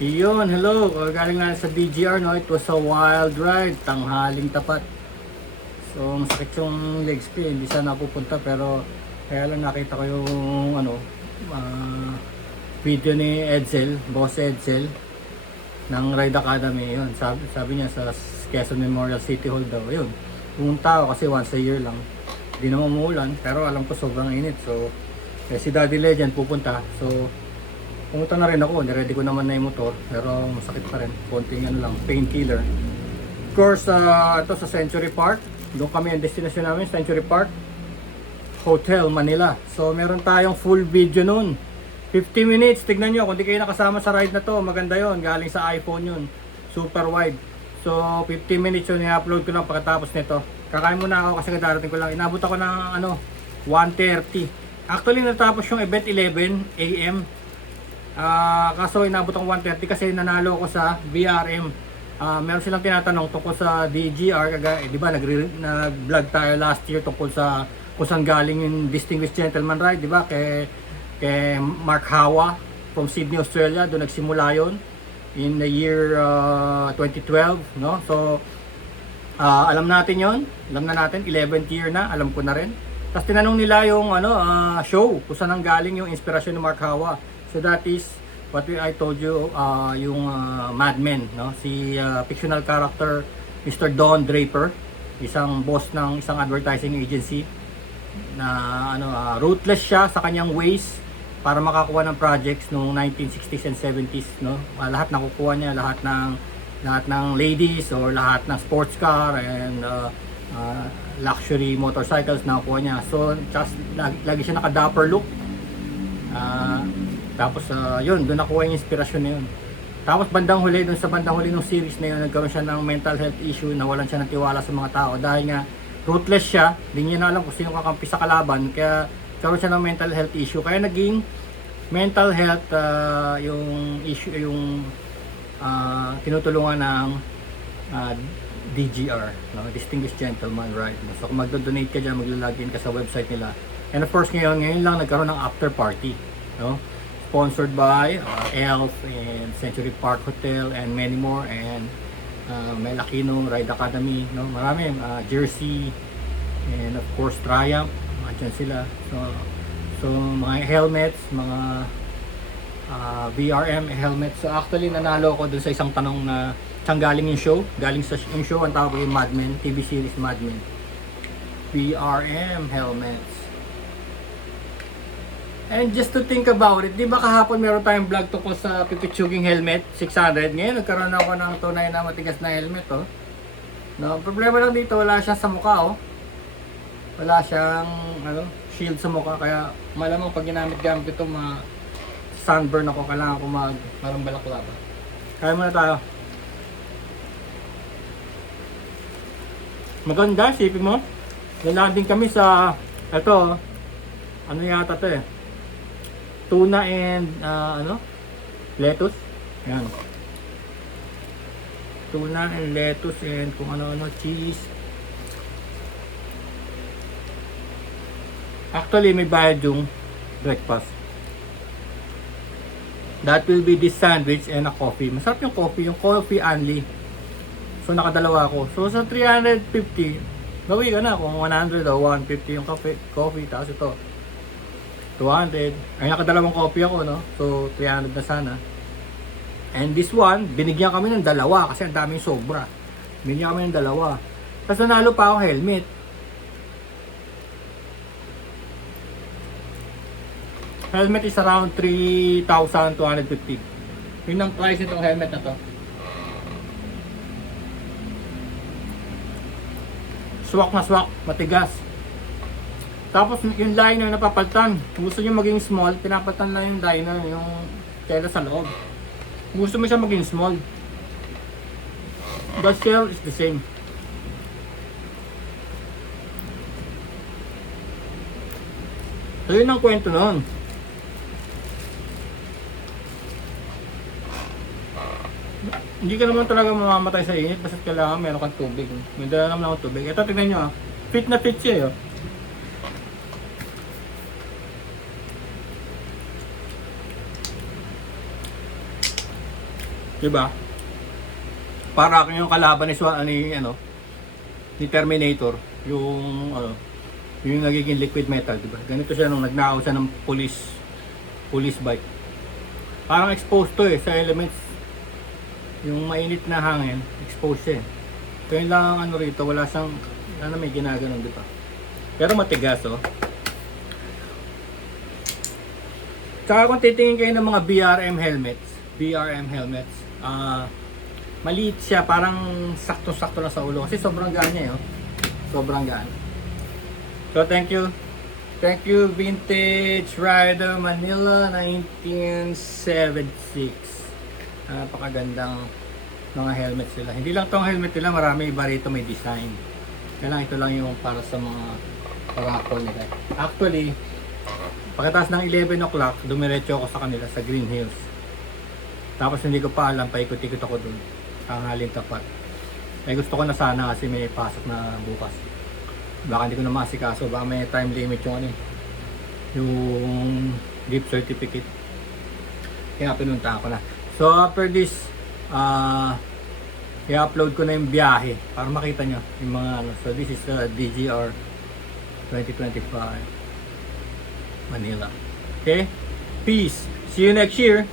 Iyon, hello. Galing na sa DGR, no? It was a wild ride. Tanghaling tapat. So, masakit yung legs ko. Hindi sana pupunta pero kaya lang nakita ko yung video ni Edsel, Boss Edsel ng Ride Academy. Yun, sabi niya sa Quezon Memorial City Hall daw. Yun, pumunta ako kasi once a year lang. Hindi naman umuulan pero alam ko sobrang init. So, si Daddy Legend pupunta. So, pumunta na rin ako, niready ko naman na yung motor pero masakit pa rin, konting ano lang, painkiller. Of course, ito sa Century Park, doon kami ang destination namin, Century Park Hotel, Manila. So meron tayong full video nun, 50 minutes, tignan nyo kung di kayo nakasama sa ride na to, maganda yon, galing sa iPhone yun, super wide. So 50 minutes yun, i-upload ko lang pagkatapos nito. Kakain muna ako kasi darating ko lang, inabot ako ng 1:30. Actually natapos yung event 11 AM. Kaso inabot ang 1:30 kasi nanalo ako sa BRM. Meron silang tinatanong tungkol sa DGR, di ba nag-vlog tayo last year tungkol sa kung saan galing yung Distinguished Gentleman Ride, di ba? Kay Mark Hawa from Sydney, Australia, doon nagsimula yon in the year 2012, no? So alam natin yon, alam na natin, 11th year na, alam ko na rin. Tapos tinanong nila yung show, kung saan ang galing yung inspirasyon ni Mark Hawa. So that is what I told you, yung Mad Men, no? Si fictional character Mr. Don Draper, isang boss ng isang advertising agency na ruthless siya sa kanyang ways para makakuha ng projects noong 1960s and 70s, no? Lahat nakukuha niya, lahat ng ladies or lahat ng sports car and luxury motorcycles nakukuha niya. So just lagi siya naka-dapper look. Tapos yun, doon nakuha yung inspirasyon na yun. Tapos bandang huli, doon sa bandang huli ng series na yun, nagkaroon siya ng mental health issue, nawalan siya ng tiwala sa mga tao dahil nga ruthless siya, hindi niya na alam kung sino kakampi sa kalaban, kaya nagkaroon siya ng mental health issue. Kaya naging mental health yung issue, yung tinutulungan ng DGR, no? Distinguished Gentleman Ride. So kung magdo-donate ka dyan, maglalagin ka sa website nila. And of course ngayon lang nagkaroon ng after party, no? Sponsored by ELF and Century Park Hotel and many more, and Melakino Ride Academy, no? Marami, Jersey, and of course Triumph, andyan sila. So mga helmets, mga BRM helmets. So actually nanalo ko dun sa isang tanong na saan galing yung show. Galing sa yung show, ang tawag yung Mad Men, TV series Mad Men. BRM helmets. And just to think about it, di ba kahapon meron tayong vlog tungkol sa Pipichuging helmet, 600. Ngayon nagkaroon ako ng tunay na matigas na helmet, oh. No, problema lang dito, wala siya sa mukha, oh. Wala siyang shield sa mukha, kaya malamang pag ginamit-gamit ito, sunburn ako, kailangan ko parang balaklava. Kaya muna tayo. Maganda, sipin mo. Nalanding kami sa ito, ano yata to eh, tuna and lettuce. Yan. Tuna and lettuce and kung ano-ano, cheese. Actually, may bayad yung breakfast. That will be this sandwich and a coffee. Masarap yung coffee only. So nakadalawa ako. So sa 350, bawi ka na kung 100 o 150 yung coffee, tapos ito 200. Ay nakadalawang coffee ako, no? So 300 na sana. And this one, binigyan kami ng dalawa kasi ang daming sobra. Binigyan kami ng dalawa. Tapos nanalo pa ako helmet. Helmet is around 3,250. Yun ang price nitong helmet na to. Swak na swak, matigas. Tapos yung liner na papalitan. Kung gusto nyo maging small, pinapalitan lang yung liner, yung tela sa loob. Kung gusto mo siya maging small, the shell is the same. So yun ang kwento nun. Hindi ka naman talaga mamamatay sa init, basta kailangan meron kang tubig. May dala naman akong tubig. Ito tignan nyo, fit na fit siya. Diba? Para kung yung kalaban ni Terminator, yung yung nagiging liquid metal, diba? Ganito siya nung nagnakaw siya ng police bike. Parang exposed to sa elements. Yung mainit na hangin, exposed siya. Kaya lang rito, wala siyang may ginaganon, diba? Pero matigas, oh. Tsaka kung titingin kayo ng mga BRM helmets, maliit siya, parang sakto-sakto lang sa ulo kasi sobrang gaan niya, oh. Sobrang gaan. So thank you Vintage Rider Manila 1976. Napakagandang mga helmet sila. Hindi lang tong helmet nila, marami iba rito may design. Kaya lang ito lang yung para sa mga raffle nila. Actually, pagkatapos ng 11 o'clock, dumiretso ako sa kanila sa Green Hills. Tapos hindi ko pa alam, paikot-ikot ako dun. Tanghaling tapat. Gusto ko na sana kasi may pasok na bukas. Baka hindi ko na masikaso, baka may time limit yung gift certificate. Kaya pinunta ko na. So after this, i-upload ko na yung biyahe para makita nyo yung mga So this is DGR 2025 Manila. Okay? Peace. See you next year.